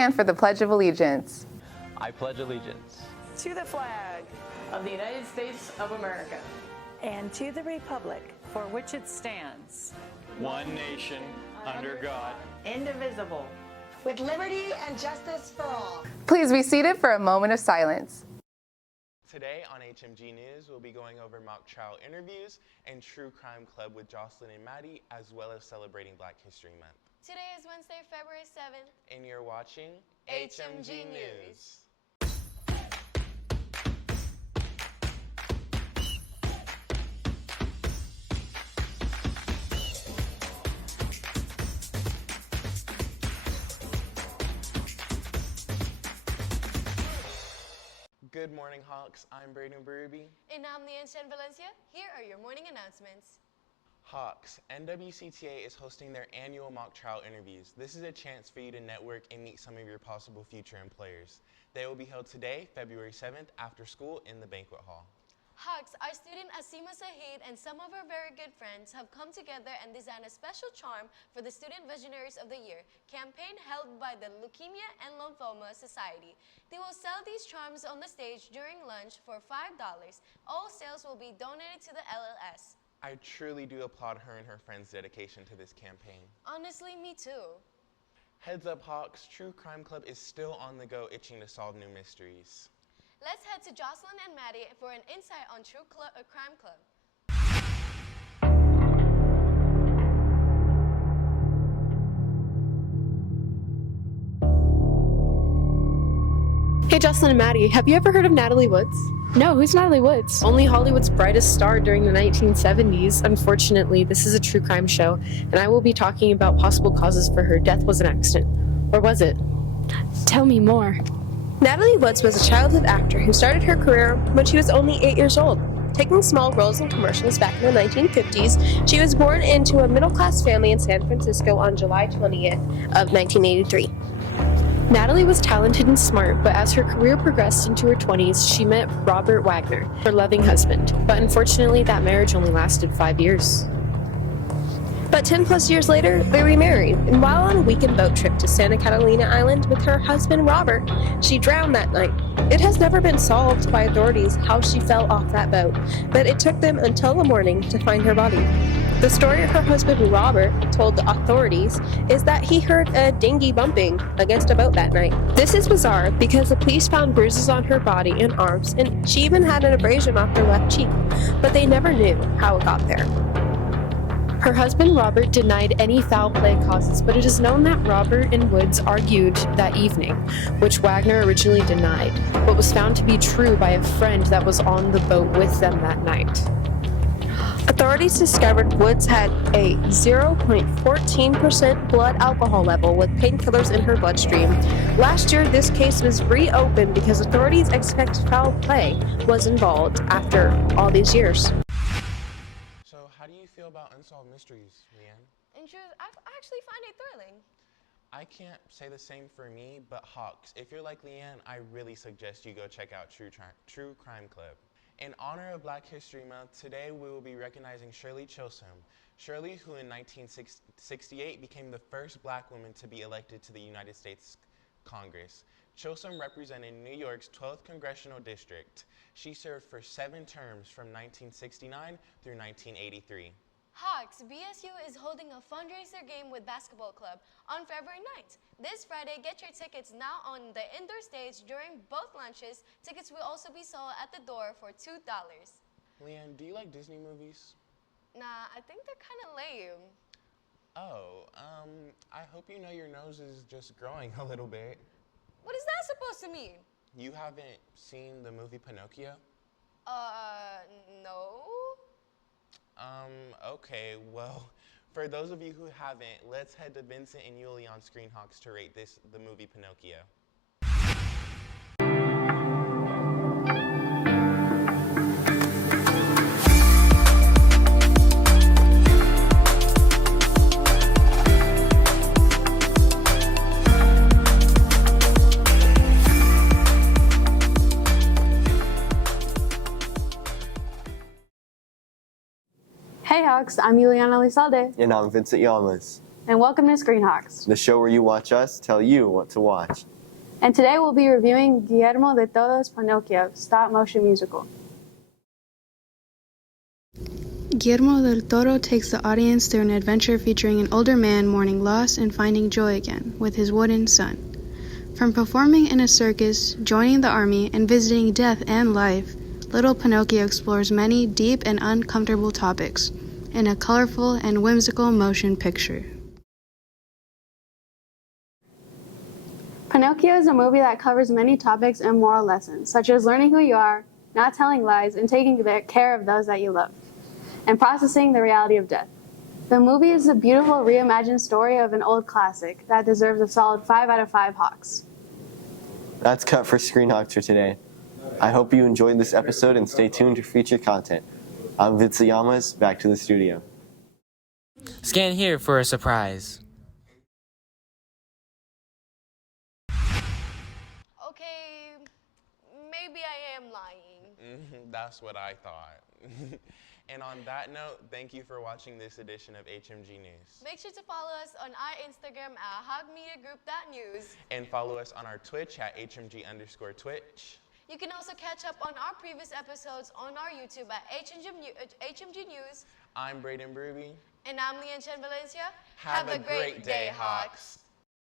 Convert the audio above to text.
stand for the Pledge of Allegiance. I pledge allegiance to the flag of the United States of America and to the republic for which it stands, one nation, under God, indivisible, with liberty and justice for all. Please be seated for a moment of silence. Today on HMG News, we'll be going over mock trial interviews and True Crime Club with Jocelyn and Maddie, as well as celebrating Black History Month. Today is Wednesday, February 7th. And you're watching HMG News. Good morning, Hawks. I'm Braden Berube. And I'm Leanne Valencia. Here are your morning announcements. Hawks, NWCTA is hosting their annual mock trial interviews. This is a chance for you to network and meet some of your possible future employers. They will be held today, February 7th, after school in the banquet hall. Hawks, our student Asima Sahid and some of her very good friends have come together and designed a special charm for the Student Visionaries of the Year campaign held by the Leukemia and Lymphoma Society. They will sell these charms on the stage during lunch for $5. All sales will be donated to the LLS. I truly do applaud her and her friends' dedication to this campaign. Honestly, me too. Heads up, Hawks, True Crime Club is still on the go, itching to solve new mysteries. Let's head to Jocelyn and Maddie for an insight on True Crime Club. Hey Jocelyn and Maddie, have you ever heard of Natalie Woods? No, who's Natalie Woods? Only Hollywood's brightest star during the 1970s. Unfortunately, this is a true crime show, and I will be talking about possible causes for her death was an accident. Or was it? Tell me more. Natalie Woods was a childhood actor who started her career when she was only 8 years old. Taking small roles in commercials back in the 1950s, she was born into a middle-class family in San Francisco on July 20th of 1983. Natalie was talented and smart, but as her career progressed into her 20s, she met Robert Wagner, her loving husband. But unfortunately, that marriage only lasted 5 years. But 10 plus years later, they remarried, and while on a weekend boat trip to Santa Catalina Island with her husband Robert, she drowned that night. It has never been solved by authorities how she fell off that boat, but it took them until the morning to find her body. The story her husband Robert told the authorities is that he heard a dinghy bumping against a boat that night. This is bizarre because the police found bruises on her body and arms, and she even had an abrasion off her left cheek, but they never knew how it got there. Her husband Robert denied any foul play causes, but it is known that Robert and Woods argued that evening, which Wagner originally denied, but was found to be true by a friend that was on the boat with them that night. Authorities discovered Woods had a 0.14% blood alcohol level with painkillers in her bloodstream. Last year, this case was reopened because authorities expect foul play was involved after all these years. So how do you feel about unsolved mysteries, Leanne? In truth, I actually find it thrilling. I can't say the same for me, but Hawks, if you're like Leanne, I really suggest you go check out True Crime Club. In honor of Black History Month, today we will be recognizing Shirley Chisholm. Shirley, who in 1968 became the first Black woman to be elected to the United States Congress. Chisholm represented New York's 12th Congressional District. She served for 7 terms from 1969 through 1983. Hawks, BSU is holding a fundraiser game with Basketball Club on February 9th. This Friday, get your tickets now on the indoor stage during both lunches. Tickets will also be sold at the door for $2. Leanne, do you like Disney movies? Nah, I think they're kind of lame. Oh, I hope you know your nose is just growing a little bit. What is that supposed to mean? You haven't seen the movie Pinocchio? No. Okay, well, for those of you who haven't, let's head to Vincent and Yuli on Screen Hawks to rate the movie Pinocchio. Hey Hawks, I'm Juliana Lizalde. And I'm Vincent Llamas. and welcome to Screenhawks. the show where you watch us tell you what to watch. And today we'll be reviewing Guillermo del Toro's Pinocchio stop motion musical. Guillermo del Toro takes the audience through an adventure featuring an older man mourning loss and finding joy again with his wooden son. From performing in a circus, joining the army, and visiting death and life, Little Pinocchio explores many deep and uncomfortable topics in a colorful and whimsical motion picture. Pinocchio is a movie that covers many topics and moral lessons, such as learning who you are, not telling lies, and taking care of those that you love, and processing the reality of death. The movie is a beautiful reimagined story of an old classic that deserves a solid 5 out of 5 Hawks. That's cut for Screenhawks for today. I hope you enjoyed this episode and stay tuned for future content. I'm Vince Yamas, back to the studio. Scan here for a surprise. Okay, maybe I am lying. That's what I thought. And on that note, thank you for watching this edition of HMG News. Make sure to follow us on our Instagram at hogmediagroup.news. And follow us on our Twitch at HMG_Twitch. You can also catch up on our previous episodes on our YouTube at HMG News. I'm Braden Bruby. And I'm Leanne Chen Valencia. Have a great day, Hawks.